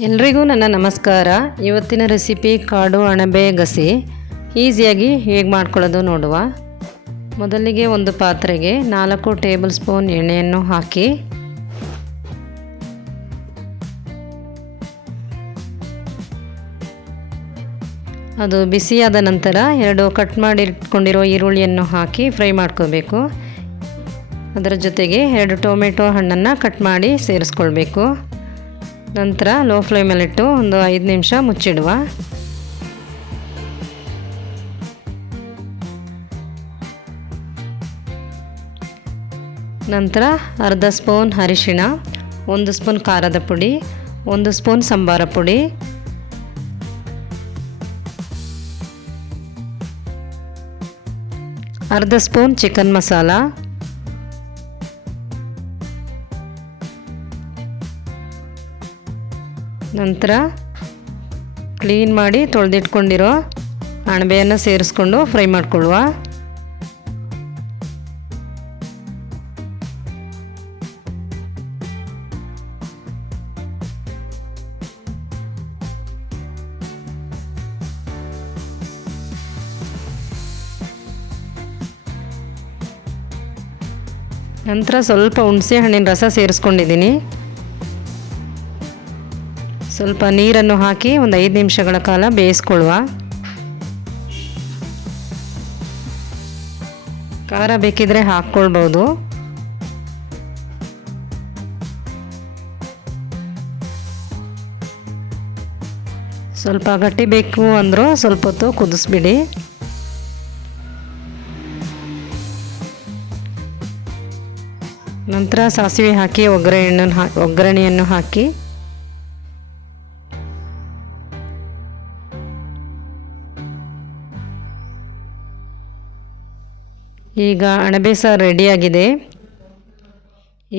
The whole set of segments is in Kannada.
ಎಲ್ರಿಗೂ ನನ್ನ ನಮಸ್ಕಾರ. ಇವತ್ತಿನ ರೆಸಿಪಿ ಕಾಡು ಅಣಬೆ ಗಸಿ ಈಸಿಯಾಗಿ ಹೇಗೆ ಮಾಡ್ಕೊಳ್ಳೋದು ನೋಡುವ. ಮೊದಲಿಗೆ ಒಂದು ಪಾತ್ರೆಗೆ 4 ಟೇಬಲ್ ಸ್ಪೂನ್ ಎಣ್ಣೆಯನ್ನು ಹಾಕಿ ಅದು ಬಿಸಿಯಾದ ನಂತರ 2 ಕಟ್ ಮಾಡಿ ಇಟ್ಕೊಂಡಿರೋ ಈರುಳ್ಳಿಯನ್ನು ಹಾಕಿ ಫ್ರೈ ಮಾಡ್ಕೋಬೇಕು. ಅದರ ಜೊತೆಗೆ 2 ಟೊಮೆಟೊ ಹಣ್ಣನ್ನು ಕಟ್ ಮಾಡಿ ಸೇರಿಸ್ಕೊಳ್ಬೇಕು. ನಂತರ ಲೋ ಫ್ಲೇಮಲ್ಲಿಟ್ಟು ಒಂದು 5 ನಿಮಿಷ ಮುಚ್ಚಿಡುವ. ನಂತರ ಅರ್ಧ ಸ್ಪೂನ್ ಅರಿಶಿಣ, 1 ಸ್ಪೂನ್ ಖಾರದ ಪುಡಿ, 1 ಸ್ಪೂನ್ ಸಂಬಾರ ಪುಡಿ, ಅರ್ಧ ಸ್ಪೂನ್ ಚಿಕನ್ ಮಸಾಲ, ನಂತರ ಕ್ಲೀನ್ ಮಾಡಿ ತೊಳೆದಿಟ್ಕೊಂಡಿರೋ ಅಣಬೆಯನ್ನು ಸೇರಿಸ್ಕೊಂಡು ಫ್ರೈ ಮಾಡಿಕೊಳ್ಳುವ. ನಂತರ ಸ್ವಲ್ಪ ಹುಣಸೆ ಹಣ್ಣಿನ ರಸ ಸೇರಿಸ್ಕೊಂಡಿದ್ದೀನಿ. ಸ್ವಲ್ಪ ನೀರನ್ನು ಹಾಕಿ ಒಂದು 5 ನಿಮಿಷಗಳ ಕಾಲ ಬೇಯಿಸ್ಕೊಳ್ಳುವ. ಖಾರ ಬೇಕಿದ್ರೆ ಹಾಕ್ಕೊಳ್ಬೋದು. ಸ್ವಲ್ಪ ಗಟ್ಟಿ ಬೇಕು ಅಂದರೂ ಸ್ವಲ್ಪ ಹೊತ್ತು ಕುದಿಸ್ಬಿಡಿ. ನಂತರ ಸಾಸಿವೆ ಹಾಕಿ ಒಗ್ಗರಣೆಯನ್ನು ಹಾಕಿ ಈಗ ಅಣಬೆ ಸಾರು ರೆಡಿಯಾಗಿದೆ.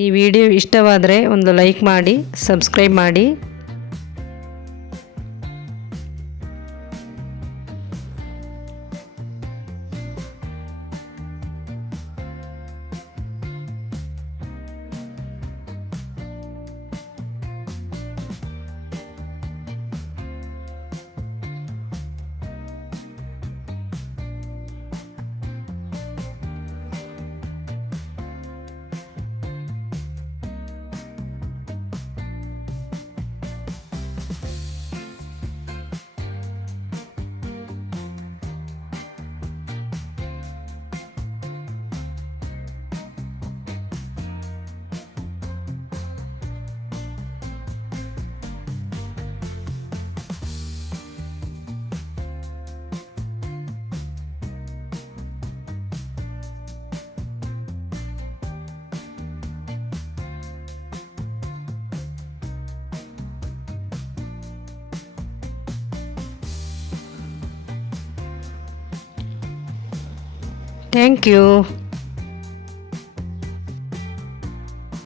ಈ ವಿಡಿಯೋ ಇಷ್ಟವಾದರೆ ಒಂದು ಲೈಕ್ ಮಾಡಿ, ಸಬ್ಸ್ಕ್ರೈಬ್ ಮಾಡಿ. Thank you.